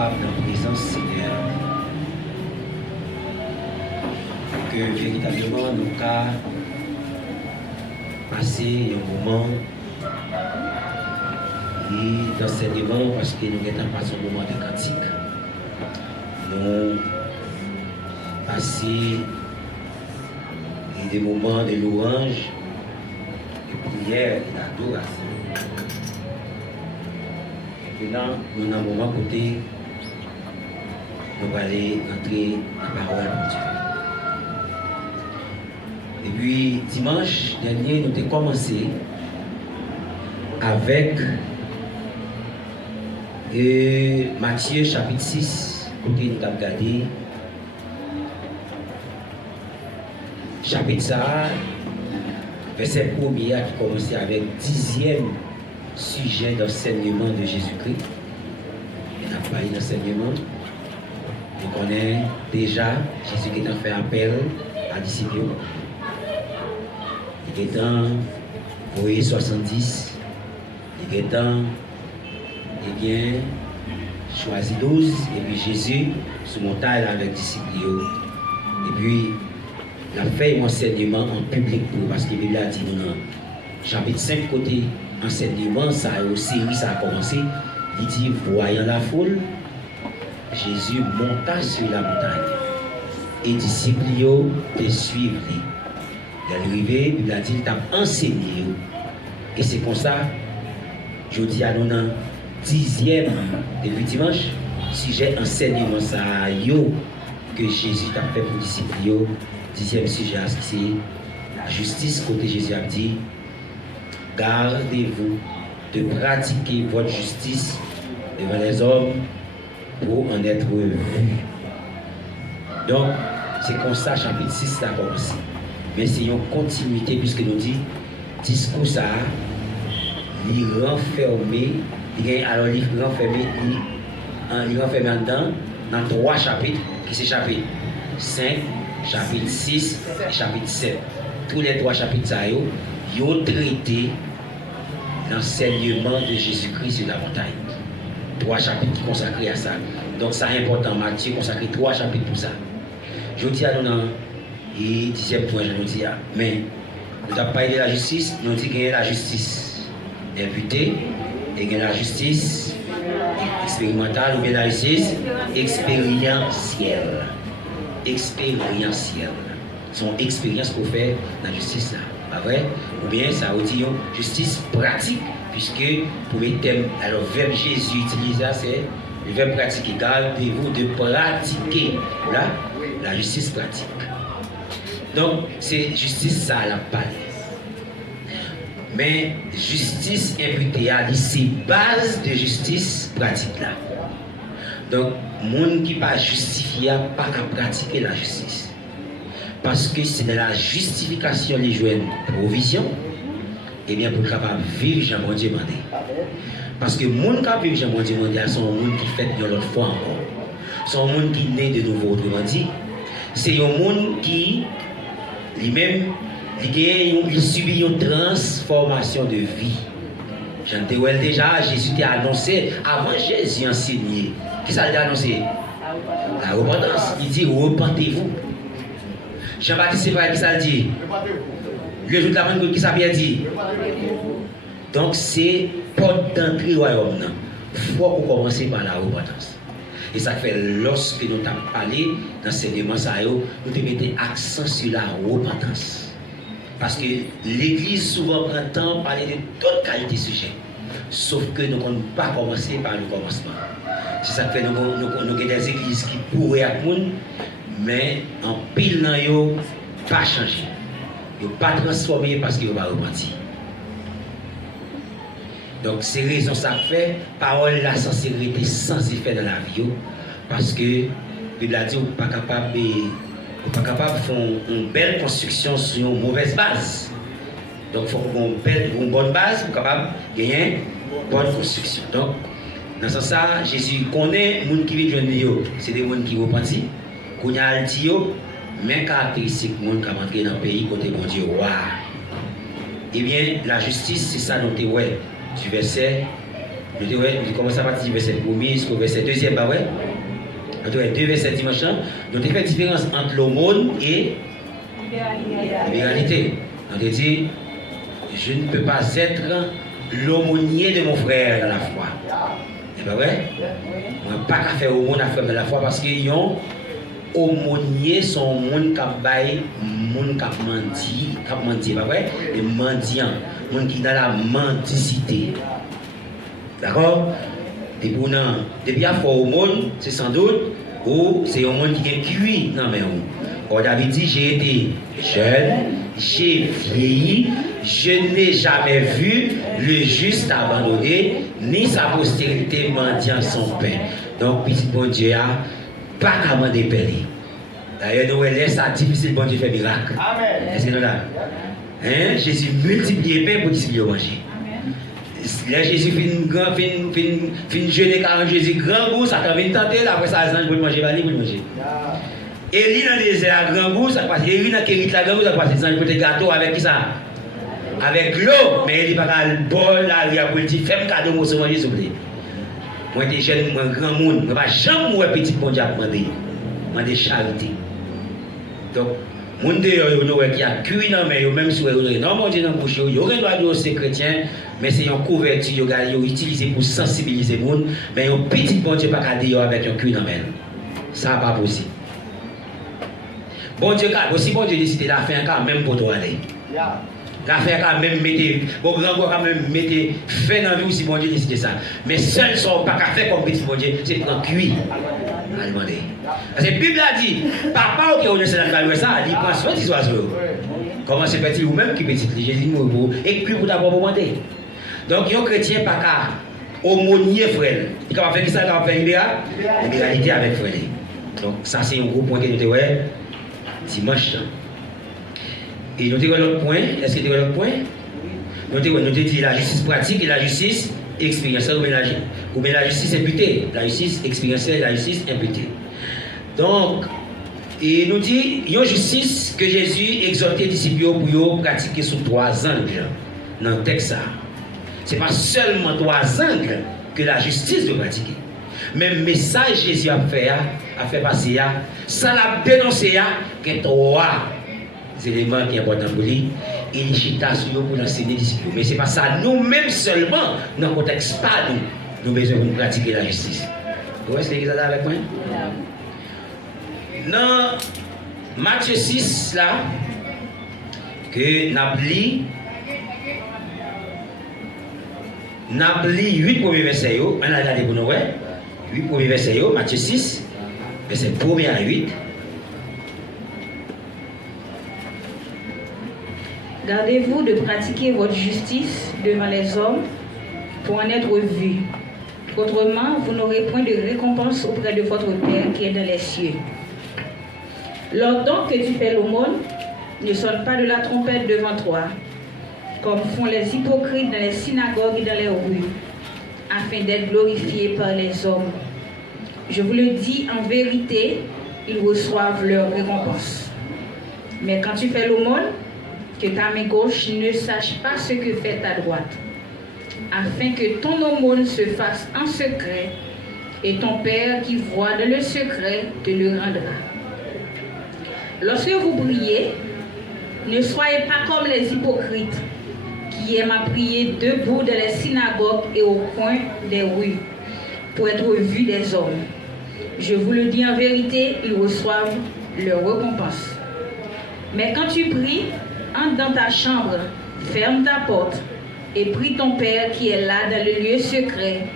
capable dans la présence Seigneur. Que véritablement nous avons passé un moment d'enseignement parce que nous avons passé un moment de cantique. Nous passé des moments de louange, de prière et d'adoration. Maintenant, nous avons un moment côté, nous allons aller entrer dans la parole de Dieu. Et puis, dimanche dernier, nous avons commencé avec Matthieu chapitre 6, côté nous avons regardé. Chapitre ça, verset 1er qui commençait avec 10e sujet d'enseignement de Jésus-Christ. Il n'a pas eu d'enseignement. On connaît déjà Jésus qui a fait appel à la disciples. Il est dans voyez 70. Il est dans choisi 12. Et puis Jésus sous montagne avec les disciples. Et puis il a fait un enseignement en public parce que la Bible a dit dans chapitre 5 côté enseignement, ça a aussi ça a commencé. Il dit voyant la foule, Jésus monta sur la montagne et les disciples te suivent. Il est arrivé, il a dit il t'a enseigné. Et c'est comme ça, je dis à nous dans 10e depuis dimanche, sujet enseignement ça que Jésus t'a fait pour les disciples. 10e sujet, c'est la justice. Côté Jésus a dit, gardez-vous de pratiquer votre justice devant les hommes pour en être vu. Donc, c'est comme ça, chapitre 6, ça a commencé. Mais c'est une continuité, puisque nous dit, discours ça, il renfermé, alors il renfermé dans 3 chapitres, qui c'est chapitre 5, chapitre 6 et chapitre 7. Tous les 3 chapitres, ils ont traité l'enseignement de Jésus-Christ sur la montagne. 3 chapitres consacrés à ça. Donc, c'est important. Matthieu consacré 3 chapitres pour ça. Je dis à nous, et 10e point, je nous dis, mais nous avons parlé de la justice, nous dit qu'il y a la justice imputée, et qu'il y a la justice expérimentale, ou bien la justice expérientielle. Expérientielle. Son expérience qu'on fait dans la justice là. Pas vrai? Ou bien ça veut dire justice pratique, puisque pour les thèmes, alors le verbe Jésus utilisé c'est le verbe pratiquer. Gardez-vous de pratiquer là, la justice pratique. Donc c'est justice ça la parole. Mais justice imputée à c'est base de justice pratique là. Donc, monde qui pas justifié pas qu'à pratiquer la justice. Parce que c'est de la justification les jouer une provision, et bien pour capable vivre Jean Dieu demandé. Parce que monde qui vivre Jean Dieu demandé sont monde qui fait de l'autre fois encore. Sont monde qui naît de nouveau, autrement dit, c'est un monde qui lui-même il subit une transformation de vie. Jean Théouel déjà, Jésus t'a annoncé avant Jésus enseigné. Qui ça a annoncé? La repentance. Il dit repentez-vous. Jean-Baptiste, c'est pas qui ça dit? Le jour de la Pentecôte, qui ça bien dit? Donc c'est porte d'entrée au royaume. Il faut qu'on commence par la repentance. Et ça fait lorsque nous avons parlé d'enseignement, nous devons mettre accent sur la repentance. Parce que l'Église souvent prend le temps de parler de toute qualité de sujet. Sauf que nous ne pouvons pas commencer par le commencement. C'est ça que fait nous avons des églises qui pourraient apprendre, mais en pile, ils n'ont pas changé. Ils n'ont pas transformé parce qu'ils n'ont pas repenti. Donc, c'est raison ça fait, parole la sincérité sans effet dans la vie. Parce que, la Bible a dit, on n'est pas capable de faire une belle construction sur une mauvaise base. Donc, il faut qu'on ait une bonne base pour capable de gagner une bonne construction. Donc, dans ce sens, Jésus connaît les gens qui vivent de c'est des gens qui repentent. Qu'on a dit, mais caractéristique des gens qui rentrent dans le pays, côté bon Dieu, waouh! Eh bien, la justice, c'est ça, nous ouais, du verset Nous commençons à partir du verset 1er jusqu'au verset 2e, bah ouais. Nous avons 2 versets dimanche. Nous avons fait différence entre l'aumône et l'égalité. On a dit, je ne peux pas être l'aumônier de mon frère dans la foi. C'est pas vrai? On n'a pas qu'à faire aumône à frère dans la foi parce qu'ils ont aumônier son monde qui baille, monde qui menti, pas vrai? Les mendiants, monde qui dans la mendicité. D'accord? Depuis à fois au monde, c'est sans doute, ou c'est un monde qui est cuit. Non, mais on avait dit, j'ai été jeune, j'ai vieilli, je n'ai jamais vu le juste abandonné, ni sa postérité mendiant son pain. Donc, petit bon Dieu a pas qu'à demander payer. D'ailleurs, nous laisse ça difficile, bon Dieu fait miracle. Amen. Est-ce que nous là? Hein? Jésus multiplie pain pour distribuer manger. Là, Jésus fin jeûner car Jésus grand goût, ça t'a venu tenter, après ça, les anges pour manger, pour manger. Élie dans le désert à grand goût, ça passe. Élie dans Kérit la grand goût, ça passe. Les anges pour des gâteaux avec qui ça? Avec l'eau. Mais il n'est pas qu'à le bol, là, il y a pour dire, fais-moi cadeau, moi, manger, s'il vous plaît. Moi, je suis jeune, moi, grand monde, je ne vais pas jamais moi, petit bon Dieu, demander charité. Donc, mon Dieu, qui a cuit dans mais même si vous non, mon Dieu, dans la bouche, il y aurait droit de ces chrétiens, mais c'est une couverture, ils ont utilisé pour sensibiliser les gens, mais un petit bon Dieu, pas qu'à dire avec un cuit dans mais ça n'est pas possible. Bon Dieu, aussi bon Dieu décide de la faire quand même pour toi aller. La faire quand même mettre, bon grand quand même mettre, fait dans la vie aussi bon Dieu décide ça. Mais seul son pas qu'à faire comme petit bon Dieu, c'est prendre cuit. Parce que la Bible a dit, papa qui est dans le ça, il prend soin des oiseaux. Comment c'est petit ou même qui petit, Jésus nous et puis pour d'abord demander. Donc, il y a un chrétien pas qu'à aumônier frère. Il va faire ça, il va faire l'égalité avec frère. Donc, ça c'est un gros point que nous avons dimanche. Et nous avons l'autre point, est-ce que nous avons l'autre point? Nous avons dit la justice pratique et la justice expérientielle ou bien la justice imputée. La justice expérientielle et la justice imputée. Donc, il nous dit, il y a une justice que Jésus exhortait les disciples pour pratiquer sous 3 angles dans le texte. Ce n'est pas seulement 3 angles que la justice doit pratiquer. Mais le message que Jésus a fait passer, ça l'a dénoncé, que 3 éléments qui sont importants pour lui. Il chita sur nous pour l'enseigner les disciples. Mais ce n'est pas ça, nous-mêmes seulement, dans le contexte, pas nous, nous besoin de pratiquer la justice. Vous voyez ce que vous avez avec moi? Dans Matthieu 6, là, que n'a pris 8 premiers versets, on a regardé pour nous, 8 premiers versets, Matthieu 6, verset 1er à 8. Gardez-vous de pratiquer votre justice devant les hommes pour en être vu. Autrement, vous n'aurez point de récompense auprès de votre Père qui est dans les cieux. Lors donc que tu fais l'aumône, ne sonne pas de la trompette devant toi, comme font les hypocrites dans les synagogues et dans les rues, afin d'être glorifiés par les hommes. Je vous le dis en vérité, ils reçoivent leur récompense. Mais quand tu fais l'aumône, que ta main gauche ne sache pas ce que fait ta droite, afin que ton aumône se fasse en secret, et ton Père qui voit dans le secret te le rendra. Lorsque vous priez, ne soyez pas comme les hypocrites, qui aiment à prier debout dans les synagogues et au coin des rues, pour être vus des hommes. Je vous le dis en vérité, ils reçoivent leur récompense. Mais quand tu pries, entre dans ta chambre, ferme ta porte, et prie ton Père qui est là dans le lieu secret,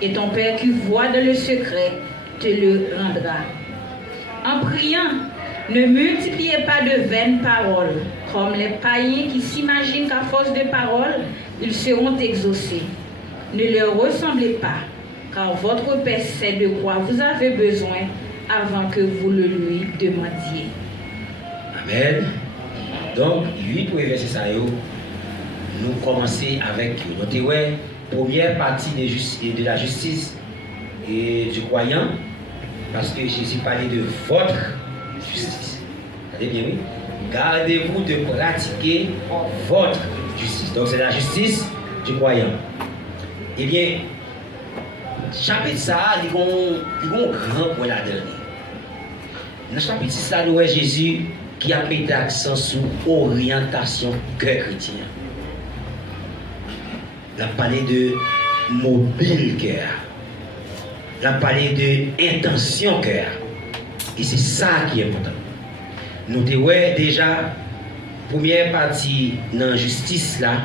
et ton Père qui voit dans le secret te le rendra. En priant, ne multipliez pas de vaines paroles, comme les païens qui s'imaginent qu'à force de paroles, ils seront exaucés. Ne leur ressemblez pas, car votre Père sait de quoi vous avez besoin avant que vous le lui demandiez. Amen. Donc, 8 premiers versets, ça nous commençons avec notre première partie de la justice et du croyant, parce que Jésus parlait de votre justice. Allez bien, oui. Gardez-vous de pratiquer votre justice. Donc, c'est la justice du croyant. Eh bien, chapitre ça, il y a un grand point là-dedans. Dans le chapitre 6, là, nous voyons Jésus qui a mis l'accent sur l'orientation cœur chrétien. Il a parlé de mobile cœur. Il a parlé de intention cœur. Et c'est ça qui est important. Nous avons déjà, première partie dans la justice là,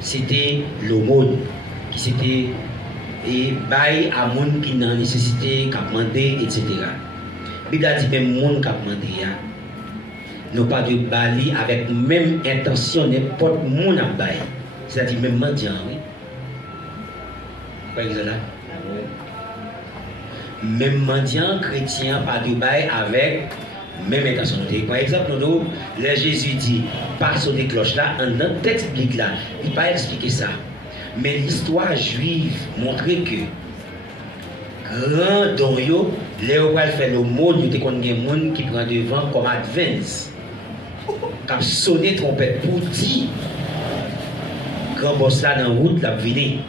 c'était l'aumône, qui c'était et bail à monde qui n'a nécessité, qui a demandé, etc. La Bible a dit même monde qui a demandé, nous pas de bali avec même intention, n'importe monde à bail. C'est-à-dire même mendiant, oui. Par exemple là. Même mendiant chrétien pas de bail avec même intention. Par exemple, nous, le Jésus dit, pas sur des cloches là, dans le texte biblique là, il ne va pas expliquer ça. Mais l'histoire juive montre que grand don yo, les va faire le monde, il y a des gens qui prend devant comme advance. Qui a sonné trompette pour dire grand boss là dans la route la venir.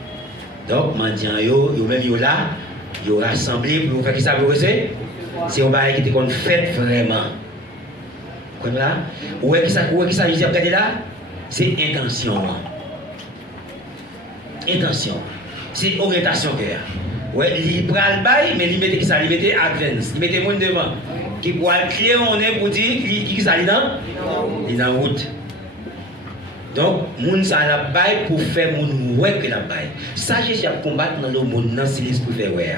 Donc mendiant yo même yo là, yo rassemblé pour faire qui ça pour c'est un bail qui était qu'on fait vraiment. Comme là, où est-ce que ça veut dire regardez là, c'est intention. Intention. C'est orientation cœur. Ouais, il prend le bail, mais il mettait qui ça, il mettait advance, il mettait monde devant. Qui pour clé on est pour dire qui ça il dans la route. Donc, moun ça la bail pour faire moun ouais que la bail. Ça Jésus a combattre dans le monde dans silence pour faire ouais.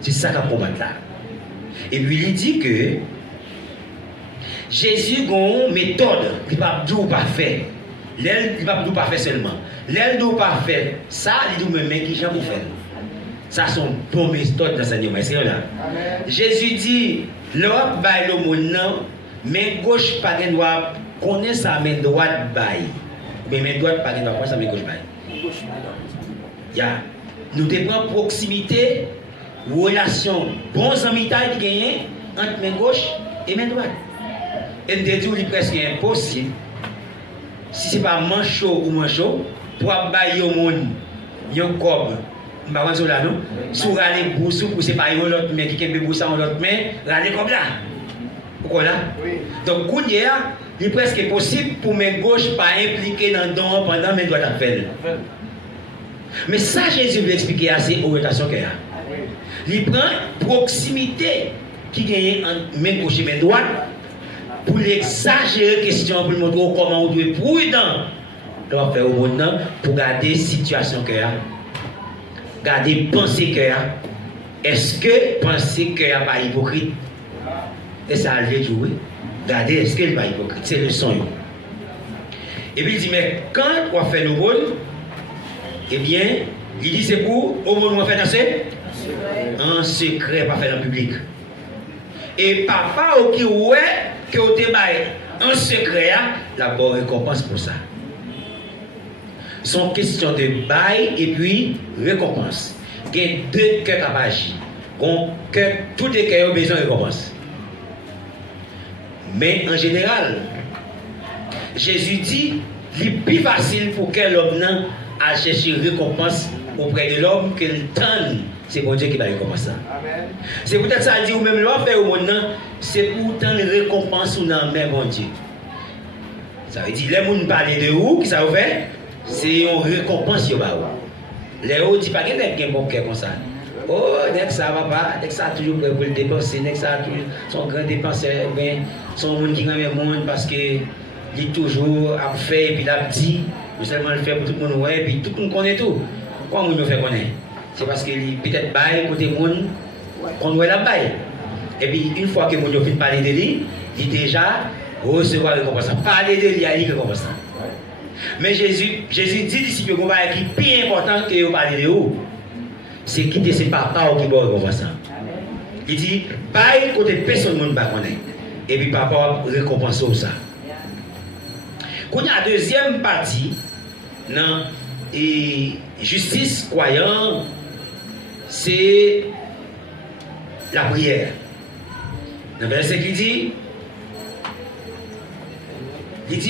C'est ça qu'a combattre là. Et puis il dit que Jésus a une méthode, il ne va pas faire. Il ne va pas faire seulement. L'aile ne pas faire. Ça, il dit même qui j'en pour faire. Ça c'est une bonne méthode d'enseignement. Est-ce que là? Jésus dit, l'autre bail le monde non, main gauche pas de droite, connaît sa main droite bail. Mais main droite pas de droite, connaît sa main gauche bail. Ya, nous devons proximité, relation, bons amis qui gagnent entre main gauche et main droite. Et nous disons qu'il est presque impossible. Si ce n'est pas manchot ou manchot, pour bailler au monde, il y a un cob. Je ne sais pas là, non? Si vous allez bousser, pour séparer l'autre main, qui est bousser l'autre main, allez comme là. Pourquoi là? Donc, il est presque possible pour main gauche pas impliquer dans le don pendant main droite à faire. Mais ça, Jésus veut expliquer assez orientation qu'il y a. Il prend proximité qui gagne entre main gauche et main droite pour exagérer la question, pour montrer comment on doit être prudent. On doit faire au monde pour garder la situation qu'il y a. Garder penser qu'il y a. Est-ce que penser qu'il n'y a pas hypocrite? Et ça a le jouer. Garder, est-ce qu'il n'est pas hypocrite? C'est le son. Et puis il dit, mais quand on fait le monde, eh bien, il dit c'est pour au monde on fait danser en secret, pas faire en public. Et papa qui ouais que au débaille en secret, la bonne récompense pour ça. Son question de bail et puis récompense. Il y a deux cœurs à agir. Tous les cœurs ont besoin de récompense. Mais en général, Jésus dit, il est plus facile pour que l'homme à chercher récompense auprès de l'homme qu'il donne. C'est bon Dieu qui va récompenser ça. C'est peut-être ça dit ou même l'homme fait au monde, c'est pour tendre récompense ou non même bon Dieu. Ça veut dire, les gens parlent de où, qui ça vous fait? C'est une récompense. Les gens disent pas qu'il y a un bon cœur comme ça. Oh, dès que ça va pas, dès que ça a toujours prêt pour le dépenser, dès que ça a toujours son grand dépenseur, ben, son monde qui gagne le monde parce que il est toujours à faire et puis il a dit, non seulement le fait pour tout le monde, ouais, puis tout le monde connaît tout. Pourquoi on nous fait connaître? C'est parce qu'il peut-être bail côté monde, qu'on doit la bail. Et puis une fois que mon fin parler de lui, il déjà recevoir le récompense. Parler de lui, il y a une récompense. Mais Jésus dit disciples qu'on va qui plus important que vous parler de vous, c'est quitter ses papas qui vont récompenser. Il dit, bail côté personne ne va connaître. Et puis papa récompense ça. Quand il y a la deuxième partie, dans justice croyant, c'est la prière. Dans le verset qui dit,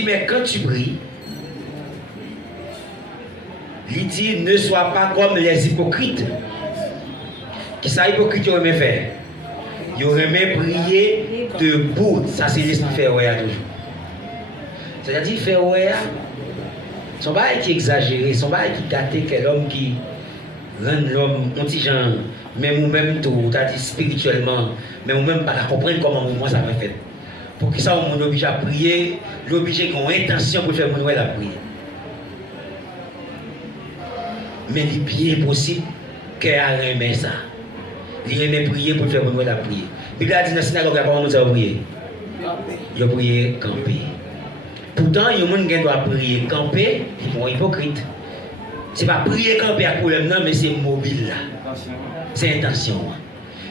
mais quand tu pries, il dit, ne sois pas comme les hypocrites, Qui ça hypocrite aurait faire? Il aurait prier debout. Ça c'est l'esprit faire ouais toujours. C'est-à-dire faire ouais. Son bail qui exagéré, son bail qui gâté quel homme qui rend l'homme anti-genre, même ou même tout, t'as dit spirituellement, même ou même pas comprendre comment moi ça va faire. Pour que ça on oblige à prier, l'oblige qu'on a intention pour faire mon la prière. Mais il est bien possible qu'elle remet ça. Il remet prier pour faire la prière. Puis là, il dit dans la synagogue, il n'y a pas de prier. Il a prié camper. Pourtant, il y a des gens qui doivent prier camper, ils sont hypocrites. Ce n'est pas prier camper à problème, non, mais c'est mobile là. C'est intention.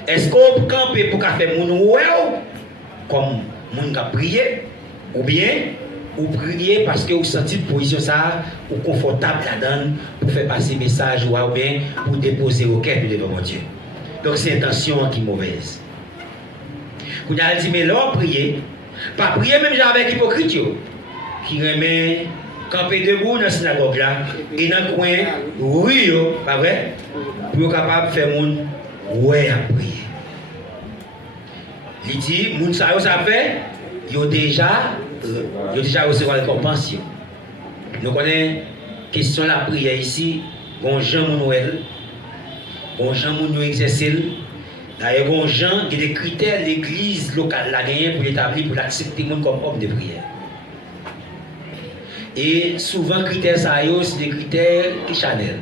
Est-ce qu'on peut camper pour faire mon ouéo, comme mon qui a prié, ou bien ou prier parce que vous sentez de position ça, ou confortable là-dedans pour faire passer message ou bien pour déposer au cœur devant mon Dieu. Donc c'est l'intention qui est mauvaise. Vous avez dit, mais là, prier, pas prier même avec hypocrite, qui remet camper debout dans la synagogue là, et dans le coin, oui, pas vrai, pour être capable de faire mon ouais à prier. Il dit, moun ça fait, il a déjà reçu la récompense. Nous connaissons la question de la prière ici, bon Jean Monouel, bon Jean Monouel exercer. D'ailleurs, bon Jean, il y a des critères l'église locale l'a gagné pour l'établir, pour l'accepter comme homme de prière. Et souvent, les critères, c'est des critères qui chanel.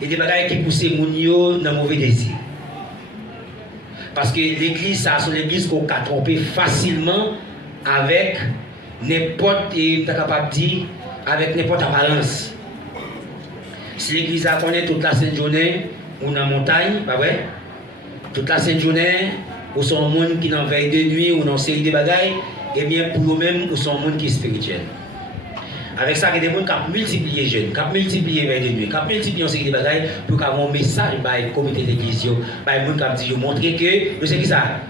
Et des bagages qui poussent les gens dans le mauvais désir. Parce que l'église, ça, c'est l'église qu'on peut tromper facilement avec n'importe, et capable de dire, avec n'importe apparence. Si l'église a connaît toute la sainte journée, ou dans la montagne, pas vrai? Toute la sainte journée, ou sont monde qui n'en veille de nuit, ou dans une série de bagailles, et bien pour eux-mêmes, ou sont monde qui est spirituel. Avec ça, il y a des gens qui ont multiplié jeunes, qui ont multiplié veille de nuit, qui ont multiplié une série de bagailles pour avoir un message par le comité d'église, par les gens qui ont dit, montrer que, je sais qui ça?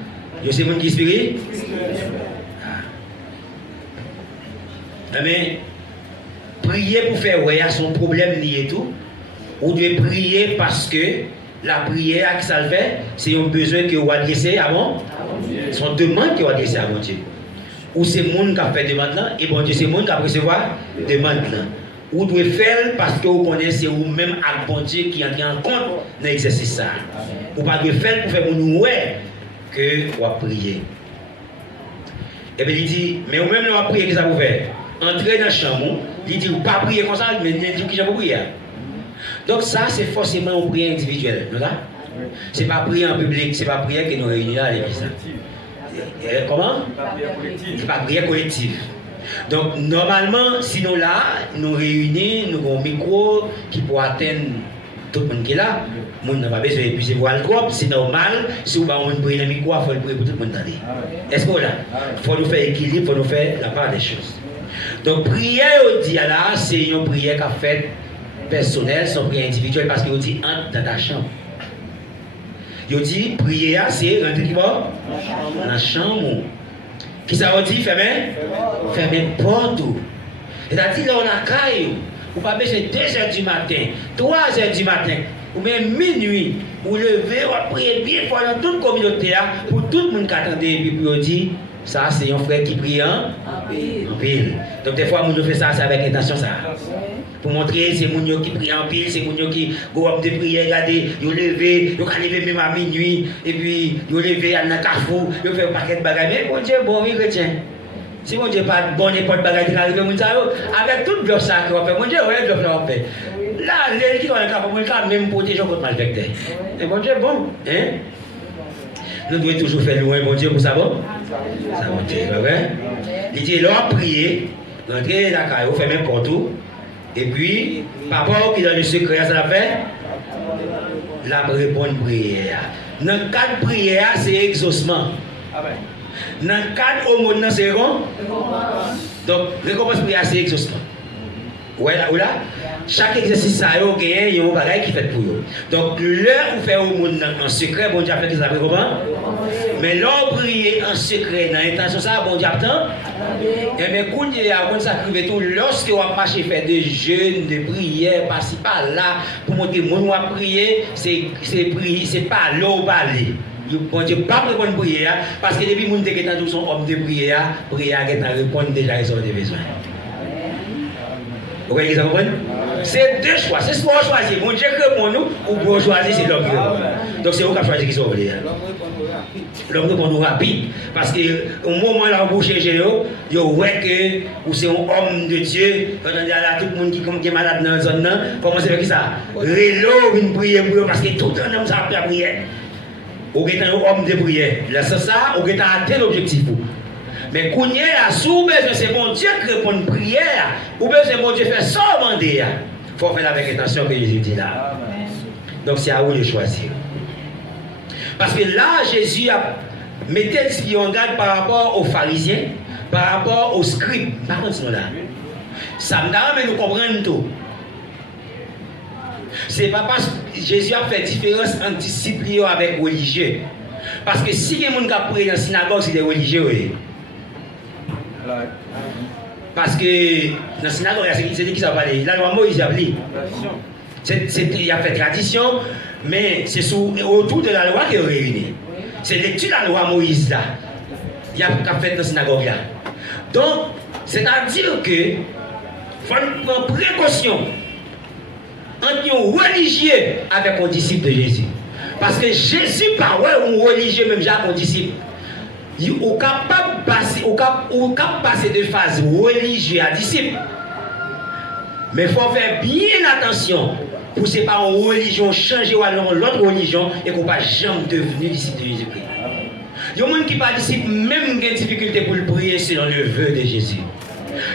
Je sais qui est spirituel? Mais, prier pour faire ouais, son problème lié tout, ou de prier parce que la prière, qui ça le fait, c'est un besoin que vous adressez à mon Dieu. C'est une demande que vous adressez à mon Dieu. Ou c'est le monde qui a fait demande là, et bon Dieu, c'est le monde qui a recevoir demande là. Ou doit faire parce que vous connaissez vous-même avec bon Dieu qui entre en compte dans l'exercice ça. Ou pas de faire pour faire mon ouais que vous prier. Et bien il dit, mais vous-même vous prier, qu'est-ce que ça vous fait? Entrer dans la chambre, il dit, vous pas prier comme ça, mais il dit que j'ai pas prier. Donc ça, c'est forcément une prière individuelle. Ce n'est pas prier en public, ce n'est pas prier que nous réunissons à l'église. Comment? C'est pas prière collective. Donc normalement, si nous là, nous réunissons, nous avons un micro qui peut atteindre tout le monde qui est là. Le monde n'a pas besoin d'épuiser voir le groupe, c'est normal. Si vous avez prier le micro, il faut le prier pour tout le monde. Est-ce que là? Il faut nous faire équilibre, il faut nous faire la part des choses. Donc prière au dia là, c'est une prière qu'a fait personnelle, son prière individuelle, parce qu'il dit entre dans ta chambre. Il dit, prier, c'est rentrer dans la chambre. Qui ça veut dire? Fermer porte. C'est-à-dire, là, on a caillou. Vous pas besoin de 2h du matin, 3h du matin, ou même minuit, vous levez, vous priez bien fort dans toute la communauté, pour tout le monde qui attendait, et puis pour dire, ça, c'est un frère qui prie en pile. Donc, des fois, on fait ça, c'est avec intention, ça. Pour montrer, c'est mon qui prie en pile, c'est mon qui go up de prière, regardez, ils levé, même à minuit, et puis ils levé à la carrefour, ils fait un paquet de bagages. Mais bon Dieu, bon, oui, chrétien. Si mon Dieu pas bon n'importe bagages qui arrive, avec tout le bloc ça qu'on va faire, mon Dieu, ouais, le bloc là, on fait. Là, les qui sont dans le cap, on même protéger contre malvecteur. Et bon Dieu, bon, hein? Nous devons toujours faire loin, mon Dieu, pour ça, bon? Ça, mon Dieu, pas vrai? Il dit, là, prier, rentrer dans la caillou, fait même partout. Et puis, papa qui est dans le secret, ça l'a fait? La bonne prière. Dans le cadre de prière, c'est exaucement. Dans le cadre au monde, c'est quoi? Donc, récompense prière, c'est exaucement. Où là? chaque exercice ça yo gagne yon bagay qui fait pour eux. Donc l'heure où fait au monde en secret, bon Dieu a fait que ça peut comprendre. Mais l'on prier en secret dans l'intention ça bon Dieu attend. Et mais quand il y a comme ça privé tout lorsque on va marcher faire des jeûnes, des prières par-ci par-là pour montrer monde va prier, c'est prier, c'est pas l'eau parler. Bon Dieu pas répondre prière parce que depuis monde qui est dans son homme de prière qui répondre déjà ils ont des besoins. Vous voyez, vous comprenez? C'est deux choix. C'est soit on choisit, mon Dieu répond nous, ou pour choisir, c'est l'homme qui répond. Donc c'est vous qui choisissez qui sont oubliés. L'homme répond rapide. Parce qu'au moment là où vous cherchez, vous voyez que vous êtes un homme de Dieu. Quand on dit à tout le monde qui est malade dans la zone, commencez avec ça. Rélo, une prière pour eux, parce que tout un homme ça peut prier. Vous êtes un homme de prière. Là, c'est ça, vous êtes atteint l'objectif. Mais quand il y a sous besoin, c'est bon Dieu qui répond à une prière, ou bien c'est bon Dieu faire ça demander. Il faut faire avec intention que Jésus dit là. Donc c'est à vous de choisir. Parce que là, Jésus a mis en garde par rapport aux pharisiens, par rapport aux scribes. Par contre, là, ça me donne nous comprendre tout. C'est pas parce que Jésus a fait différence entre disciples avec religieux. Parce que si les gens qui prient dans la synagogue, c'est des religieux. Parce que dans la synagogue, c'est qui ça va aller. La loi Moïse a appelé. Il a fait tradition, mais c'est autour de la loi qui est réunie. C'est lecture de la loi Moïse là. Il a fait dans la synagogue là. Donc, c'est-à-dire que il faut prendre précaution entre un religieux avec un disciple de Jésus. Parce que Jésus, pas un religieux, même Jacques, un disciple. Il est capable de passer de phase religieuse à disciple. Mais il faut faire bien attention pour que ce n'est pas une religion changer ou l'autre religion et qu'on ne va jamais devenir disciple de Jésus-Christ. Il y a des gens qui ne sont pas disciples, même qui ont des difficultés pour le prier selon le vœu de Jésus.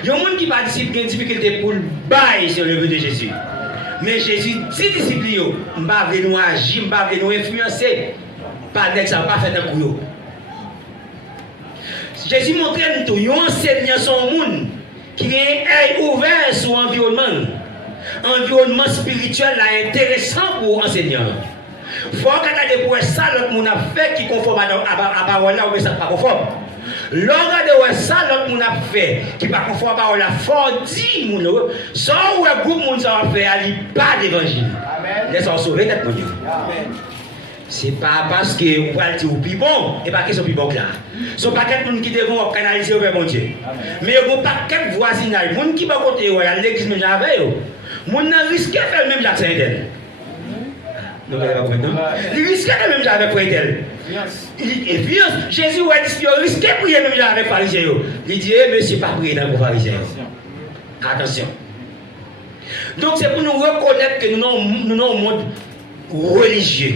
Il y a des gens qui ne sont pas disciples, qui ont des difficultés pour le bailler selon le vœu de Jésus. Mais Jésus dit disciples, je ne vais pas nous agir, je ne vais pas nous influencer. Pas que ça ne va pas faire un coup. Jésus montre nous tout, enseignant son monde qui a un œil ouvert sur l'environnement. Environnement spirituel là, intéressant pour enseignant. Il faut regarder pour ça, l'autre monde a fait qui conforme à la parole là, ou ça pas conforme. Regardez ça, l'autre monde a fait qui pas conforme à la parole là, faut dire, ça ou un groupe monde ça va faire, il pas d'évangile. Laisse-moi sauver tête mon Dieu. C'est pas parce que vous allez dire plus bon, et pas question plus bon là. Ce pas quelqu'un qui devons canaliser vers mon Dieu. Mais il n'y a pas quelqu'un voisinage, les gens qui va côté l'église même j'avais, les gens risquent de faire le même Jacques Saint-Del. Ils risquent de faire même Jacques Saint-Del. Et puis, Jésus a risqué de prier même avec les pharisiens. Il dit, monsieur, pas prier dans vos pharisiens. Attention. Donc c'est pour nous reconnaître que nous avons un monde religieux.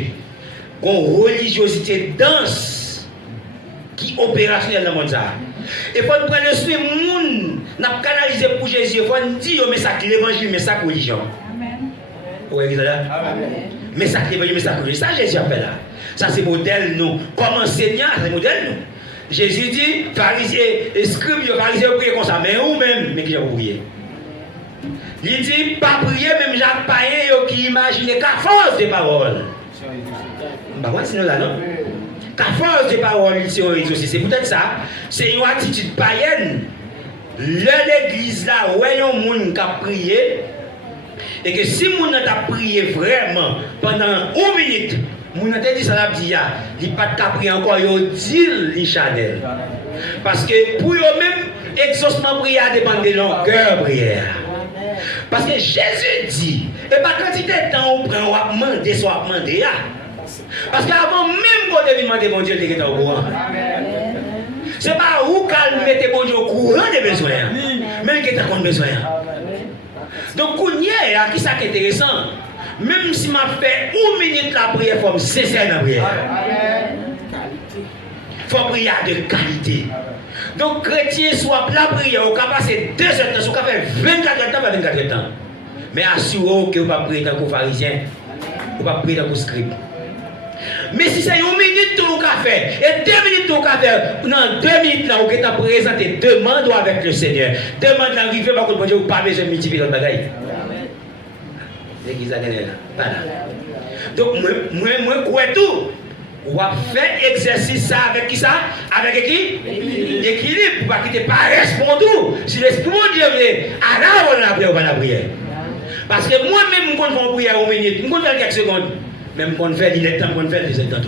Une religiosité dense qui est opérationnelle dans le monde. Et il faut prendre le soin du monde, nous canaliser pour Jésus, il faut dire mais ça que l'évangile, mais ça que religion. Amen. Oui, vous là? Mais ça que l'évangile, mais ça que religion. Ça Jésus a fait là. Ça c'est modèle nous. Comme enseignant, c'est modèle nous. Jésus dit, pharisiens, scribes, pharisiens prient comme ça, mais vous-même, mais qui vous priez. Il dit, pas prier, même Jacques Païen qui imaginait qu'à force de paroles. Bah ouais, sinon là, non? Qu'à force de paroles, c'est peut-être ça. C'est une attitude païenne. L'église là, où il y a un monde qui a prié, et que si mon a prié vraiment pendant 1 minute, mon a dit ça l'a dit, il n'a pas prié encore, il dit les chanel. Parce que pour eux-mêmes, exaucement prière dépend de longueur prière. Parce que Jésus dit, et pas quantité de temps on prend, on va demander, soit demander. Parce qu'avant même qu'on devait demander mon Dieu, il était au courant. Ce n'est pas où qu'on mette mon Dieu au courant des besoins, mais il était au besoin. Donc, qui ça qui est intéressant, même si je fais 1 minute la prière, il faut me cesser la prière. Il faut prier de qualité. Donc, chrétien, soit la prière, on peut passer 2 heures de temps, on peut faire 24 temps, 24 temps. Mais assurez-vous que vous ne pouvez pas prier tant que pharisien, vous ne pouvez pas prier tant que scribe. Mais si c'est 1 minute tout le faire et 2 minutes tout le faire, dans 2 minutes là, vous avez présenté demande avec le Seigneur. Demande l'arrivée, par contre, vous n'avez pas besoin de multiplier votre bagaille. L'église a gagné là. Pas là. Donc, moi, quoi tout? On va faire exercice ça avec qui ça? Avec qui? L'équilibre. Pour pas quitter paresse pour tout. Si l'esprit de Dieu veut, alors on va la prière. Parce que moi-même, je vais prier au minute, je vais faire quelques secondes. Même quand on fait l'île, on va faire des tantôt.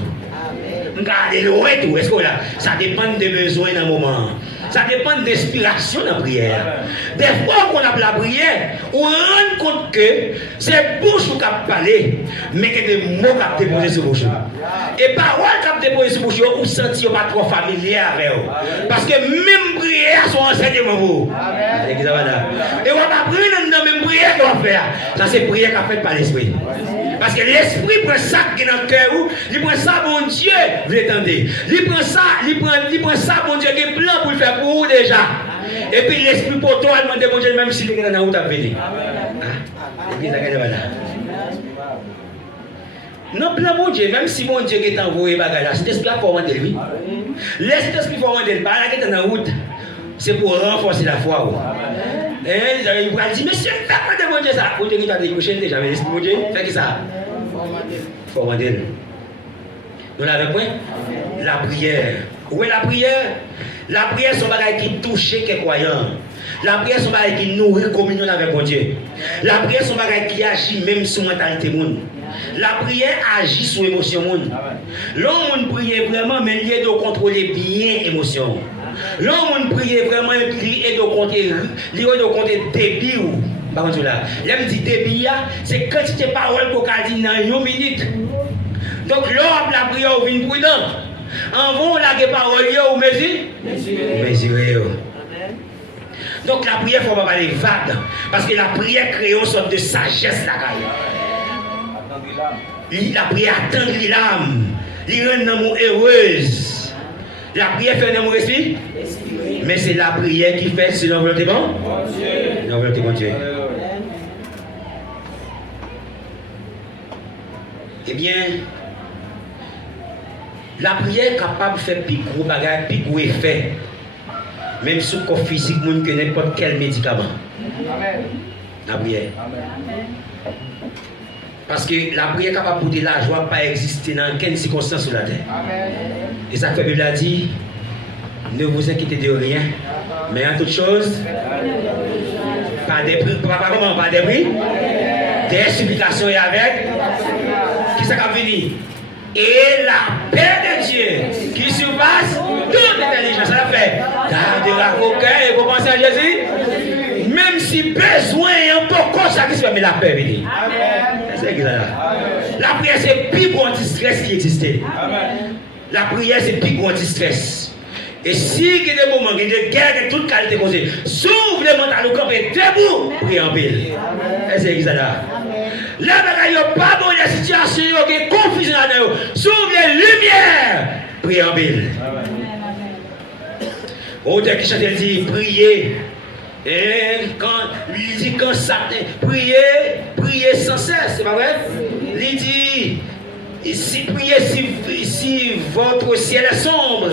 Je vais aller loin tout. Est-ce que là, ça dépend des besoins dans le moment. Ça dépend de l'inspiration dans la prière. Des fois qu'on a la prière, on rend compte que c'est bouche qui a parlé, mais que des mots qui ont déposé sur bouche. Et paroles qui ont déposé sur bouche, on sent pas trop familier avec eux. Parce que même prière sont enseignements pour vous. Et on va pas prier dans la même prière qu'on va faire. Ça c'est prière qui est faite par l'esprit. Parce que l'esprit prend ça qui est dans le cœur, il prend ça, bon Dieu, vous l'entendez. Il prend ça, bon Dieu, qui est plan pour le faire pour vous déjà. Et puis l'esprit pour toi, il demande, bon Dieu, même si il est dans la route à venir. Et puis ça là. Non, plan bon Dieu, même si bon Dieu est envoyé, c'est l'esprit qui a formé lui. L'esprit formé de lui, pas là qui est dans la route. C'est pour renforcer la foi. Et il va dire, monsieur, fais pas de bon Dieu ça. Vous tenez à décrocher déjà, mais l'esprit bon Dieu, fais qui ça? Formandel. Nous l'avons point? La prière. Où est la prière? La prière, c'est un bagage qui touche les croyants. La prière, c'est un bagage qui nourrit la communion avec bon Dieu. La prière, c'est un bagage qui agit même sur la mentalité monde. La prière agit sur l'émotion monde. L'homme prie vraiment, mais il est de contrôler bien l'émotion. L'homme prie vraiment, il est de compter débit. Par contre, là, il dit débit, c'est quantité de paroles qu'on a dit dans une minute. Donc, l'homme la prière au vin prudent. En vous, la parole, vous mesurez. Donc, la prière, il ne faut pas parler vague. Parce que la prière crée une sorte de sagesse. La prière attend l'âme. Il rend l'amour heureuse. La prière fait un amour esprit. Mais c'est la prière qui fait selon la volonté bon Dieu. La volonté bon Dieu. Eh bien, la prière est capable de faire plus gros bagages, plus gros effet. Même sur le corps physique, nous que n'importe quel médicament. Amen. La prière. Amen. Parce que la prière est capable de la joie pas exister dans aucune circonstance sur la terre. Amen. Et ça fait Bible a dit, ne vous inquiétez de rien, mais en toute chose, par des prix, des supplications et avec, qui ça va venir? Et la paix de Dieu, qui surpasse toute intelligence, ça fait, gardera vos cœurs et vous pensez à Jésus, même si besoin est un peu comme ça qui se fait, mais la paix vient. C'est exact. La prière, c'est le plus gros anti-stress qui existait. La prière, c'est le plus gros anti-stress. Et si il y a des moments, il y a des guerres de toute qualité causées, s'ouvre le mental au camp et debout, priez en paix. C'est exact. Là, il n'y a pas de situation, il y a des confusions là-dedans. S'ouvre les lumières, priez en paix. Auteur qui chante, il dit, priez. Et quand il dit quand ça, priez sans cesse, c'est pas vrai? Il dit, priez si votre ciel est sombre,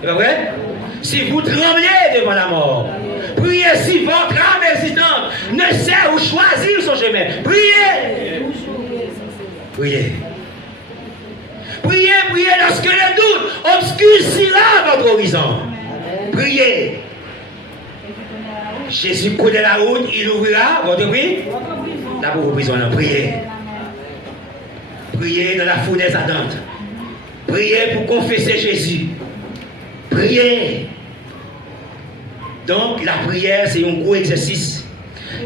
c'est pas vrai? Si vous tremblez devant la mort, priez si votre âme existante ne sait où choisir son chemin. Priez. Priez. Priez lorsque le doute obscurcira votre horizon. Priez. Jésus connaît la route, il ouvrira votre prix. La prison, priez. Priez dans la fournaise ardente. Priez pour confesser Jésus. Priez. Donc la prière, c'est un gros exercice.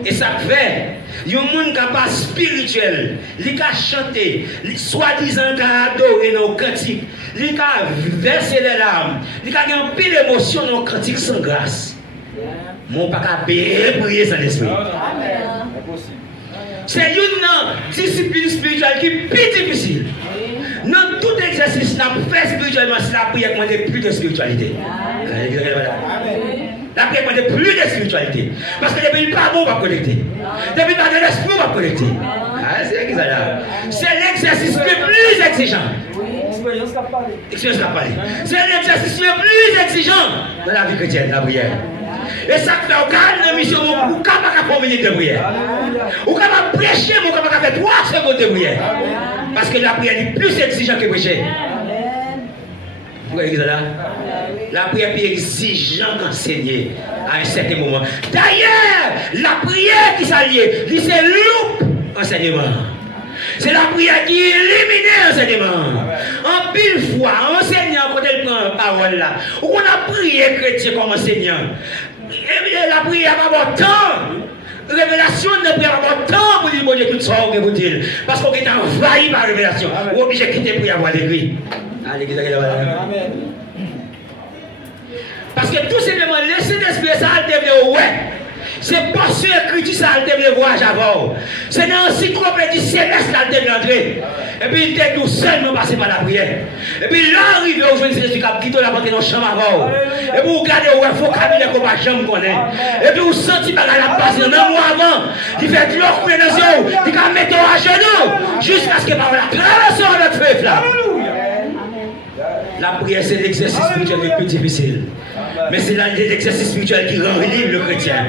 Et ça fait, il y a un monde capable spirituel, il a chanté, soi-disant il a adoré nos cantiques, il a versé les larmes, il a un peu d'émotion dans nos cantiques sans grâce. Mon pas qu'à prier sans l'esprit. C'est une discipline spirituelle qui est plus difficile. Dans tout exercice, la fait spirituellement, c'est la prière qui demande plus de spiritualité. La prière demande plus de spiritualité. Parce que depuis le pas bon, on va connecter. Depuis le pas de l'esprit, on va connecter. c'est ça là. C'est l'exercice le plus exigeant. Expérience qu'a parlé. Expérience qu'a parlé. C'est l'exercice le plus exigeant dans la vie chrétienne, la prière. Et ça fait au calme de mission, ou capable de faire 3 minutes de prière. Ou capable de prêcher, ou capable de faire 3 secondes de prière. Parce que la prière est plus exigeante que prêcher. Vous voyez ça là? La prière est plus exigeante qu'enseigner à un certain moment. D'ailleurs, la prière qui s'allie, c'est loupe enseignement. C'est la prière qui élimine l'enseignement. En pile fois, enseignant, quand elle prend la parole là, ou on a prié chrétien comme enseignant. Et bien, la prière va avoir temps. Révélation ne peut pas avoir temps pour dire bon Dieu tout ça, on vous dire. Parce qu'on est envahi par la révélation. On est obligé de quitter pour y avoir l'église. Allez, Amen. Parce que tout simplement, laisser l'esprit, ça a été ouais. C'est pas sur l'écriture, ça a été le voyage avant. C'est dans l'encyclopédie céleste, ça a été l'entrée. Et puis, il était tout seulement passé par la prière. Et puis, là, arrivé au jour de Jésus, qui doit la porter dans le champ avant. Et puis, vous regardez, ouais, il faut cabiner qu'on va jamais connaître. Et puis, vous sentez par la passe dans un mois avant. Il fait de l'eau couler dans les yeux. Il va mettre à genoux. Jusqu'à ce que par la traverse notre feu, là. La prière, c'est l'exercice spirituel le plus difficile. Mais c'est l'exercice spirituel qui rend libre le chrétien.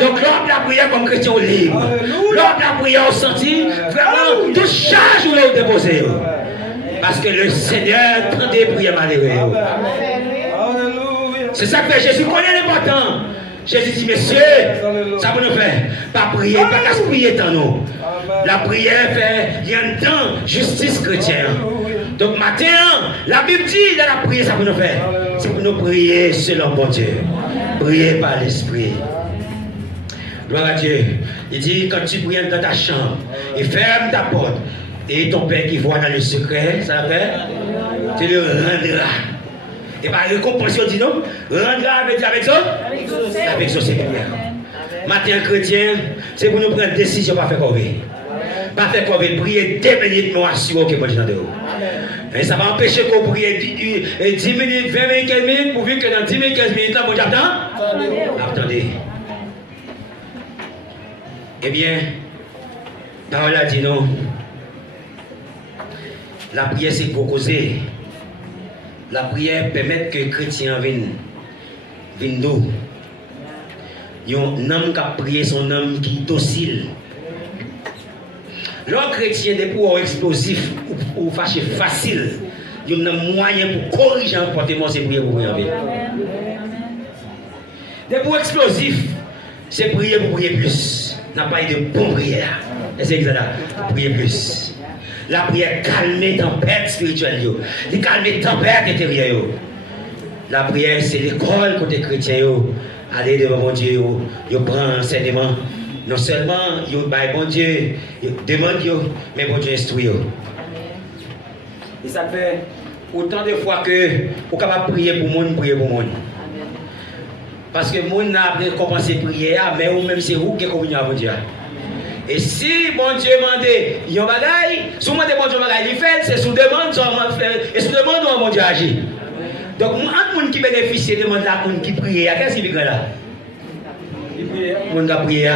Donc, lors de la prière comme chrétien, on est libre. Lors de la prière, on sentit vraiment toute charge où on déposé. Parce que le Seigneur prend des prières malheureuses. C'est ça que fait Jésus connaît l'important. Jésus dit, messieurs, ça peut nous faire. Pas prier, pas qu'à se prier dans nous. La prière fait, il y a un temps, justice chrétienne. Donc matin, la Bible dit dans la prière, ça peut nous faire. C'est pour nous prier selon bon Dieu. Prier par l'Esprit. Gloire à Dieu. Il dit, quand tu pries dans ta chambre, et ferme ta porte, et ton Père qui voit dans le secret, ça fait, tu le rendras. Et par récompense, on dit non, rendra avec ça? Avec ça, c'est prière. Matin chrétien, c'est pour nous prendre une décision, pas faire comme pas faire comme prier 2 minutes, nous assurons que bon Dieu dans nous. Et ça va empêcher qu'on prie 10 minutes, 20 minutes, 15 minutes, pourvu que dans 10 minutes, 15 minutes, là, bon Dieu attend. Attendez. Eh bien, parole a dit non. La prière, c'est pour causer. La prière permet que les chrétiens viennent d'où? Un homme qui a prié son homme qui est docile. L'homme chrétien n'est pas explosif ou fâché facile. Il y a un moyen pour corriger un comportement, c'est prier pour prier. N'est pas explosif, c'est prier pour prier plus. N'a pas de bon prière. C'est exact. Prier plus. La prière calme les tempêtes spirituelles. Elle calme les tempêtes intérieures. La prière, c'est l'école côté chrétien. Allez devant mon Dieu, vous prenez enseignement. Non seulement vous baillez bon Dieu, demande, mais bon Dieu instruit. Et ça fait autant de fois que vous êtes capable de prier pour le monde, prier pour le monde. Parce que le monde n'a pas commencé à prier, mais vous-même c'est vous qui êtes communion avec Dieu. Et si bon Dieu demande un bagaille, si vous demandez bon Dieu bagaille, il fait, c'est sous demande, et sous demande, bon Dieu agit. Donc, un monde qui bénéficie de demande là, un monde qui prie, qu'est-ce qu'il fait là? Le monde qui prie,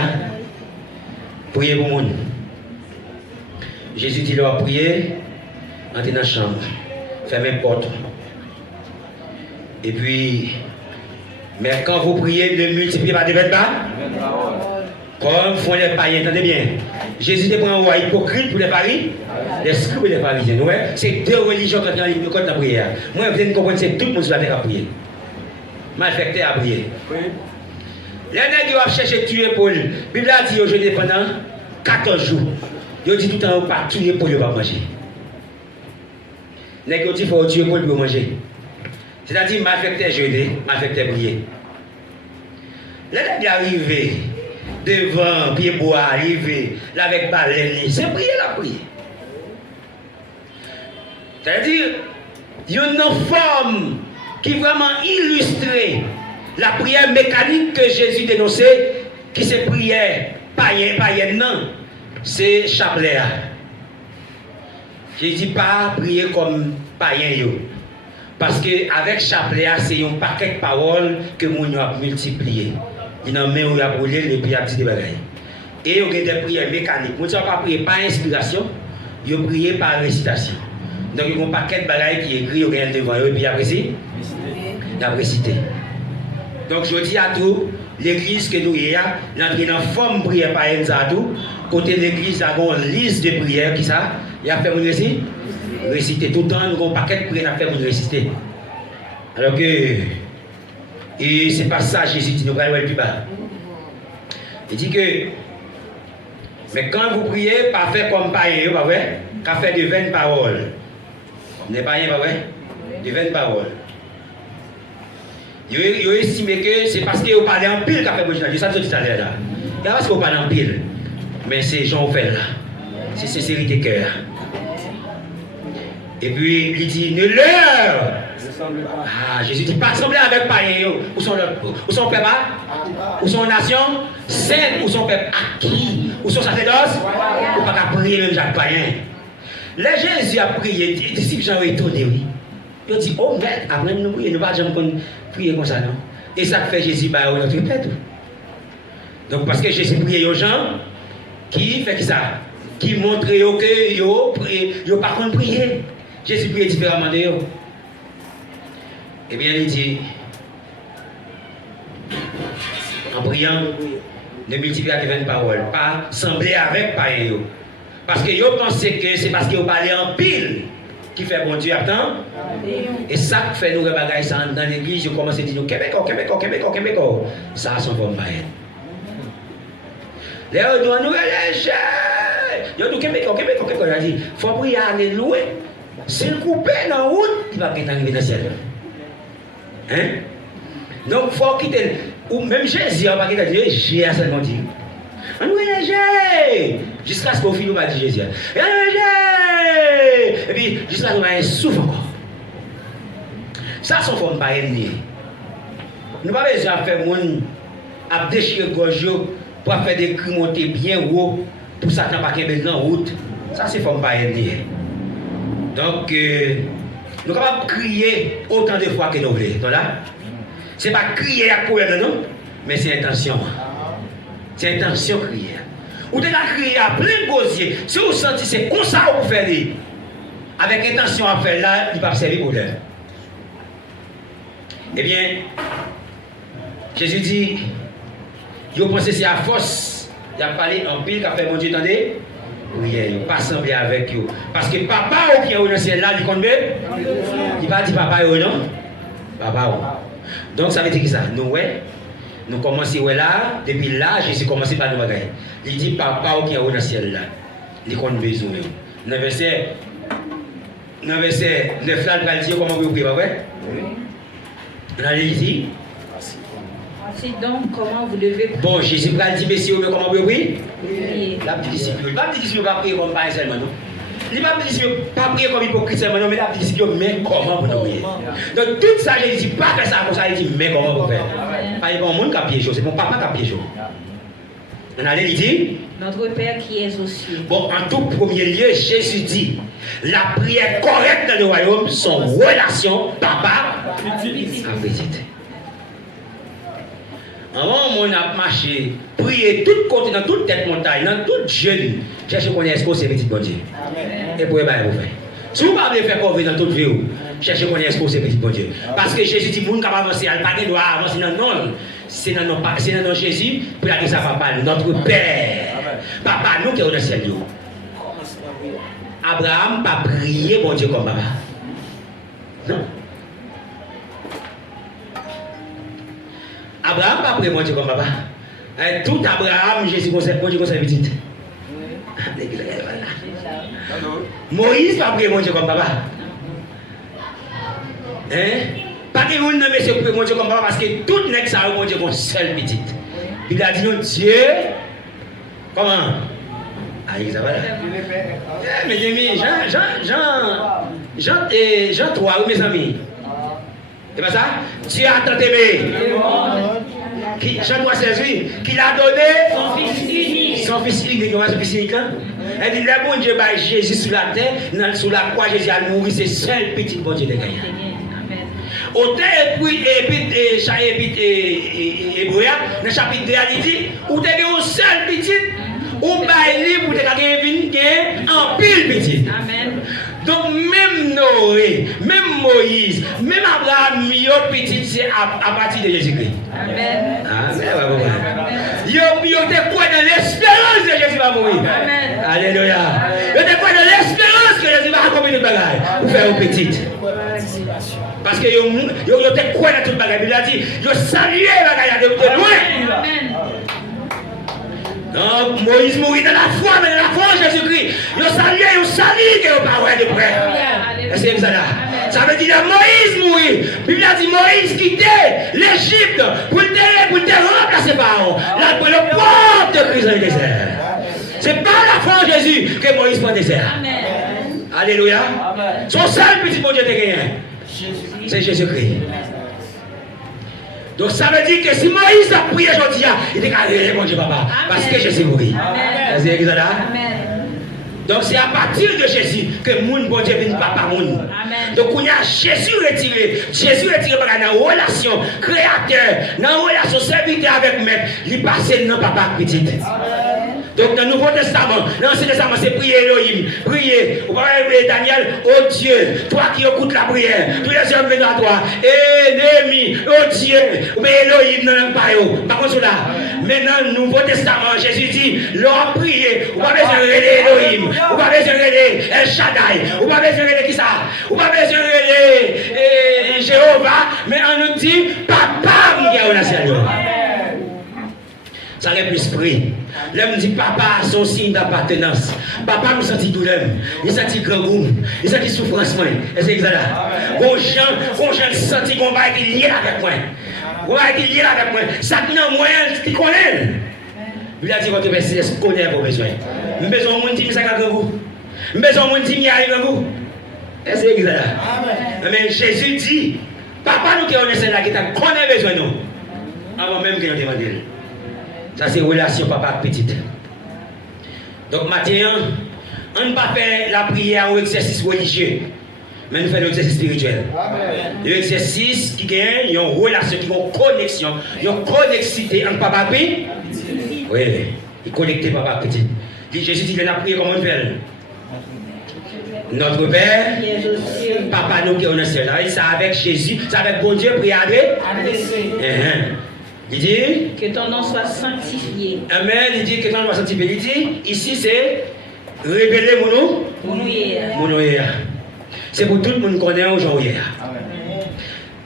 prier pour le monde. Jésus dit leur prier, entrez dans la chambre, fermez la porte. Et puis, mais quand vous priez, ne multipliez pas de vêtements. Comme font les païens, entendez bien. Jésus te prend un roi hypocrite pour les paris, les scribes et les pharisiens. C'est 2 religions qui ont le code de la prière. Moi, vous devez comprendre, c'est tout le monde sur la terre à prier. Malfecté à prier. Les nègres ont cherché à tuer Paul. La Bible a dit au jeûne pendant 14 jours. Ils ont dit tout le temps, pas tuer Paul, ils ne vont pas manger. Les nègres ont dit, il faut tuer Paul pour manger. C'est-à-dire, malfecté jeûner, malfecté prier. Les nègres arrivés devant, pied bois, arrivés, là avec baleine, c'est prier la prière. C'est-à-dire, il y a une forme qui vraiment illustrait la prière mécanique que Jésus dénonçait, qui c'est prière païenne, non, c'est chapelet. Je ne dis pas prier comme païen, parce qu'avec chapelet, c'est un paquet de paroles que nous avons multiplié. Il y a un main où il a brûlé, et puis il a dit des bagailles. Et il y a des prières mécaniques. Vous ne pouvez pas prier par inspiration, vous priez par récitation. Donc il y a un paquet de bagailles qui est écrit, vous avez devant eux, et puis après c'est récité. Donc je dis à tout, l'église que nous avons, l'entrée dans la forme de prière par tout, côté de l'église, il y a une liste de prières qui ça, il a fait une réciter. Tout le temps, nous avons un paquet de prières à faire pour réciter. Alors que, et c'est pas ça Jésus dit, nous allons voir plus bas. Il dit que, mais quand vous priez, pas faire comme païen, pas vrai, qu'à faire de vaines paroles. Vous n'êtes pas rien, pas vrai? De vaines paroles. Ils ont estimé que c'est parce qu'ils ont parlé en pile qu'a fait bon Dieu. Ça que je dis tout à l'heure là. Il y a parce qu'ils ont parlé en pile. Mais c'est Jean fait là. C'est sincérité cœur. Et puis il dit ne leur. Ah, Jésus dit pas sembler avec païen. Où sont peuple? Où sont nation? Sainte, où sont peuple acquis? Où sont sacerdoces? Ou pas qu'à prier même Jacques païen. Les Jésus a prié, les disciples Jean ont étonné, oui. Ils ont dit, oh maître, après nous prier, nous ne pouvons jamais prier comme ça, non? Et ça fait Jésus, bah, notre père. Donc, parce que Jésus priait aux gens, qui fait ça? Qui montre que ils n'ont pas contre prier. Jésus priait différemment de eux. Eh bien, il dit, en priant, ne multipliez pas de paroles, pas sembler avec païen. Parce que vous pensez que c'est parce que vous parlez en pile qui fait bon Dieu attend. Et ça fait nous bagaille ça dans l'église, je commence à dire Québécois. Ça sont forme païenne. Là, on doit nous relayer. Yo nous Québécois, il dit, faut prier aller loin. S'il coupe dans la route, il va pas arriver dans le ciel. Hein? Donc il faut quitter. Ou même Jésus, on va quitter Dieu, j'ai à seulement dit. On nous relayer. Jusqu'à ce qu'on finisse par dire Jésus. Et puis, jusqu'à ce qu'on ait souffle encore. Ça, c'est une forme de païennerie. Nous n'avons pas besoin de faire monde à déchirer le gorge pour faire des cris monter bien haut pour ça n'a pas qu'un bel en route. Ça, c'est une forme de païennerie. Donc, nous sommes capables de crier autant de fois que nous voulons. Ce n'est pas crier à courir, non, mais c'est intention. C'est intention de crier. Ou de la crier à plein de gosier. Si vous sentez c'est comme ça que vous faites, avec intention à faire là, il va servir pour l'heure. Eh bien, Jésus dit, vous pensez c'est à force, il a parlé en pile, qu'a fait mon Dieu, attendez, oui, pas sembler avec vous. Parce que papa qui est au ciel là, il compte bien, il va dire papa non, papa. Donc ça veut dire que ça, nous commençons là, depuis là, Jésus commence par nous bagailler. Il dit papa qui est au ciel là, il compte besoin. Dans le verset 9 là, il va dire comment vous priez, pas vrai? On a ici. Ainsi donc, comment vous devez prier? Bon, Jésus va dire, messieurs, comment vous priez? Oui. La petite discipline. La petite discipline va prier comme pas seulement, non? Il va pas prier comme hypocrite seulement, non, mais la petite discipline, mais comment vous priez? Donc, tout ça, Jésus dit, pas faire ça comme ça, il dit, mais comment vous faites? Pas bon monde qui a piégé, c'est mon papa qui a piégé. On a dit, notre Père qui es aux cieux. Bon, en tout premier lieu, Jésus dit, la prière correcte dans le royaume, son relation papa à petite. Avant, on a marché, prié tout côté, dans toute tête montagne, dans toute jeune, cherchez qu'on est exposé petit bon Dieu. Et pour vous faire. Si vous ne pouvez pas faire comme dans toute vie, cherchez qu'on est exposé petit bon Dieu. Parce que Jésus dit, moun capable avancer, elle pas de droit avancer dans non. C'est dans non Jésus, pour aller ça papa, notre Père. Papa, nous qui sommes dans le ciel. Abraham pas prié bon Dieu comme papa. Non. Abraham pas prié bon Dieu comme papa. Tout Abraham, Jésus conseille bon Dieu conseille petite. Moïse pas prié bon Dieu comme papa. Pas que vous ne mettez pas bon Dieu comme papa parce que tout n'est que ça bon Dieu comme seule petite. Il a dit non Dieu. Comment? Ah, il ça va là. Mes amis, Jean 3, mes amis. C'est pas ça? Dieu a tant aimé. Jean 3, 16, oui. Qu'il a donné son fils unique. Son fils unique, son fils unique là. Elle dit, le bon Dieu bat Jésus sur la terre, sur la croix, Jésus a mouru, c'est seul petit bon Dieu de gagner. Autant Hébreu, dans le chapitre 2, il dit, où tu es au seul petit. ou bail pour te gagner en pile petit. Amen. Donc même Noé, même Moïse, même Abraham, yo petit c'est à partir de Jésus-Christ. Amen. Amen. Yo te quoi dans l'espérance de Jésus va mourir. Amen. Alléluia. Yo te quoi dans l'espérance que Jésus va accomplir toute bagaille pour faire une petite. Parce que yo te quoi dans toute bagaille. Il a dit yo salué bagaille de loin. Amen. Donc Moïse mourit dans la foi, mais dans la foi en Jésus-Christ. Yo salué que yo pas ouais de près. Est-ce que vous êtes là? Ça veut dire que Moïse mourit. La Bible a dit Moïse quittait l'Égypte pour te remplacer par eux. Là, pour le port de Christ dans le désert. C'est pas la foi en Jésus que Moïse prend le désert. Amen. Alléluia. Son seul petit bon Dieu te gagne, c'est Jésus-Christ. Donc ça veut dire que si Moïse a prié aujourd'hui, il était carré, mon Dieu papa. Parce que Jésus mourit. Amen. Est-ce que vous êtes là? Amen. Donc c'est à partir de Jésus que mon bon Dieu vient papa moun. Amen. Donc on a Jésus retiré par la relation créateur, dans la relation serviteur avec maître, il passe dans papa petit. Donc dans le Nouveau Testament, dans l'Ancien Testament, c'est prier Elohim, prier. Vous pouvez appeler Daniel, oh Dieu, toi qui écoutes la prière, tous les hommes viennent à toi. Ennemi, oh Dieu, mais Elohim non pas yo. Par contre là, maintenant le Nouveau Testament, Jésus dit, l'homme prier, vous pas besoin de relayer Elohim, vous pas besoin de relayer El Shaddai, vous pas besoin de relayer qui ça, vous pas besoin de relayer Jéhovah, mais on nous dit, papa, mon gars, on a ciel. Ça n'est plus pris. L'homme dit papa son signe d'appartenance. Papa nous sentit douleur. Il sentit grand goût. Il sentit souffrance. Est-ce que vous êtes là? Quand j'en senti qu'on va être lié avec moi. On va être lié avec moi. Ça n'a moyen qui connaît. Il a dit votre père, c'est ce qu'on connaît vos besoins. Nous avons besoin de monde qui a grand goût. Nous avons besoin de monde qui a grand goût. Est-ce que vous êtes là? Mais Jésus dit papa nous qui connaissons là qui connaît besoin de nous. Avant même que nous demandions. Ça c'est relation papa petite. Donc maintenant, on ne va pas faire la prière ou exercice religieux, mais nous faisons l'exercice spirituel. L'exercice qui gagne une relation, qui a une connexion, une connexité entre papa petit. Oui, il connecté papa petit. Jésus dit qu'il a prié comment on fait. Notre Père, papa nous qui est au ciel. C'est avec Jésus, c'est avec bon Dieu prier avec. Il dit que ton nom soit sanctifié. Amen. Il dit que ton nom soit sanctifié. Il dit ici c'est révéler mon nom. C'est pour tout le monde qu'on est aujourd'hui.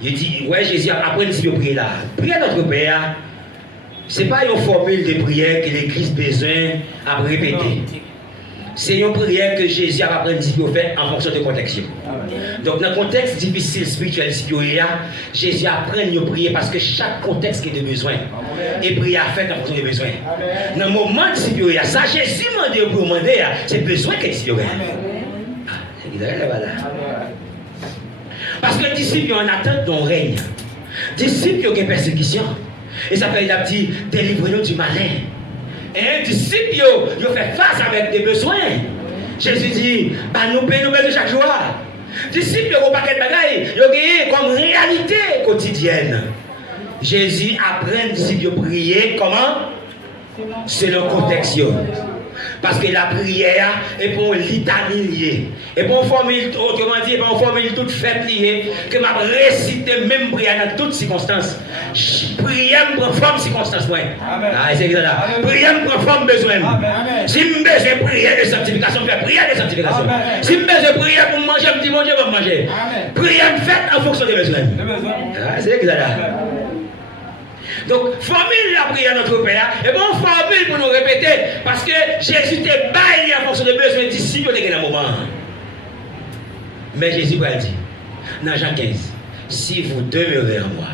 Il dit ouais Jésus après il dit prier là. Prier notre Père. C'est pas une formule de prière que l'Église a besoin à répéter. C'est une prière que Jésus a appris à faire en fonction de contexte. Donc, dans le contexte difficile, spirituel, Jésus apprend à prier parce que chaque contexte a des besoins. Et prier à faire en fonction des besoins. Dans le moment de Sibioria, ça, Jésus m'a dit pour demander, c'est besoin qu'il y ait. Parce que les disciples ont en attente d'un règne. Les disciples ont une persécution. Et ça fait dit délivrez-nous du malin. Et les disciples ont fait face avec des besoins. Jésus dit bah, nous payons nos besoins chaque jour. Les disciples ont un paquet de bagailles. Ils ont gagné comme réalité quotidienne. Jésus apprend les disciples à prier comment? Selon le contexte. Parce que la prière est pour une litanie liée. Et pour une formule, autrement dit, pour une formule toute faite liée, que m'a récité même prière dans toutes circonstances. Prière me prend forme circonstance. Ah, c'est là. Prière me prend forme besoin. Si je besoin de prière de sanctification, je fais prière de sanctification. Si je besoin de prière pour manger, je dis mon Dieu va manger. Prière faite en fonction des besoins. Ah, c'est là. Donc, formule la prière notre Père, et bon, formule pour nous répéter, parce que Jésus t'est baillé en fonction des besoins d'ici, au dernier moment. Mais Jésus va dire, dans Jean 15, si vous demeurez en moi,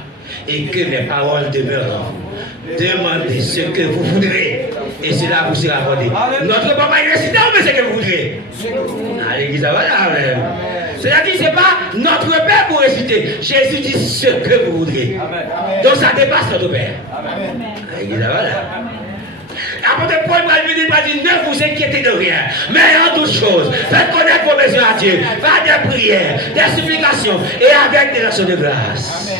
et que mes paroles demeurent en vous, demandez ce que vous voudrez, et cela vous sera accordé. Notre papa est récité, mais ce que vous voudrez. À l'église, voilà. C'est-à-dire, ce n'est pas notre Père pour réciter. Jésus dit ce que vous voudrez. Donc ça dépasse notre Père. À l'église, voilà. Après, Paul va lui dire, ne vous inquiétez de rien, mais en toutes choses, faites connaître vos besoins à Dieu, par des prières, des supplications et avec des actions de grâce.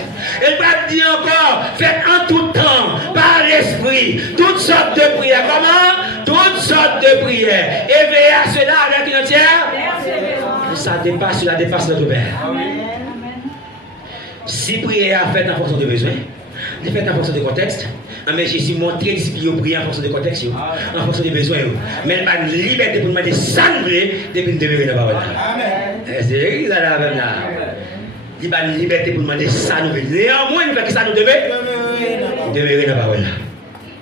Il va dire encore, faites en tout temps, par l'esprit, toutes sortes de prières. Comment? Toutes toutes sortes de prières. Et veillez à cela avec une entière. Ça dépasse notre Père. Si prière est faite en fonction de besoin, elle est faite en fonction de contexte. Mais Jésus montre discipline au prier en fonction de contexte, en fonction des besoins. Mais elle m'a liberté pour demander ça nous voulait depuis de demeurer dans la parole. C'est ça là même là. Il m'a liberté pour demander ça nous voulait. Néanmoins, il fait que ça nous demeurer dans la parole.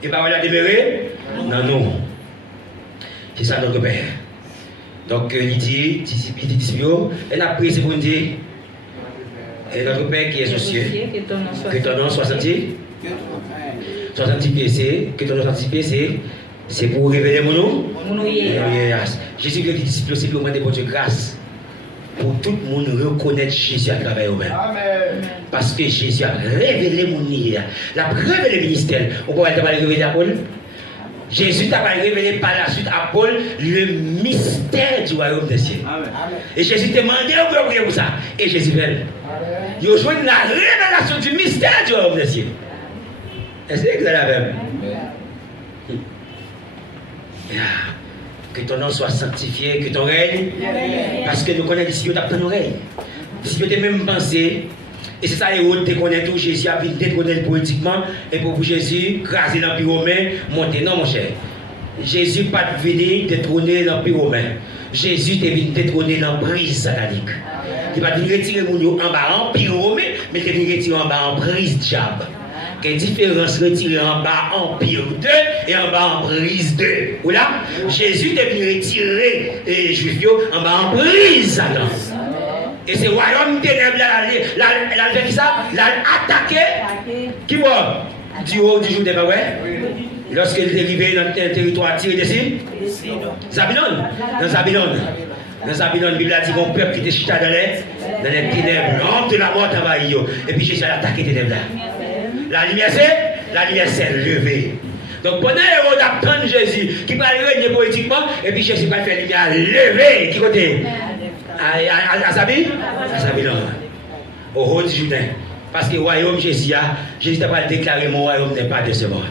Et parole a demeuré dans nous. C'est ça notre Père. Donc il dit, elle a pris ce qu'on dit. Et notre Père qui est aux cieux, que ton nom soit sanctifié. 60 pieds, que ton nom soit sanctifié, c'est pour révéler mon nom. Jésus qui dit disciples, c'est pour demander pour Dieu grâce. Pour tout le monde reconnaître Jésus à travers eux-mêmes. Parce que Jésus a révélé mon ministère. Il a révélé le ministère. On peut pas révéler à Paul. Jésus t'a révélé par la suite à Paul le mystère du royaume des cieux. Et Jésus t'a demandé de prier pour ça. Et Jésus fait. Il a joué la révélation du mystère du royaume des cieux. Est-ce que vous avez la même? Que ton nom soit sanctifié, que ton règne. Parce que nous connaissons ici, nous avons ton règne. Si vous avez même pensé, et c'est ça, et tu connais tout, Jésus a vu détrôner politiquement, et pour Jésus, craser l'Empire romain, monter. Non, mon cher. Jésus n'est pas venu détrôner l'Empire romain. Jésus est venu détrôner l'emprise satanique. Il n'est pas venu retirer mon en bas l'Empire romain, mais il est venu retirer en bas l'emprise diable. Quelle différence retirer en bas Empire 2 et en bas Emprise 2? Voilà, Jésus est venu retirer les Juifs en bas Emprise Satan. Et c'est le royaume ténèbres, la fait ça, l'a attaqué. Qui voit? Du haut du jour des ouais? Lorsqu'il est arrivé dans un territoire tiré dessus? Zabylone. Dans Zabylone. Dans Zabylone, la Bible a dit qu'on peuple qui était chita dans les ténèbres, l'homme de la mort envahi. Et puis Jésus a attaqué les ténèbres là. La lumière s'est levée. Donc pendant Hérode attend Jésus qui va régner politiquement, et puis Jésus va faire la lumière levée. Qui côté? À Zabylone. Au haut du Jourdain. Parce que le royaume Jésus a, Jésus n'a pas déclaré mon royaume n'est pas de ce monde.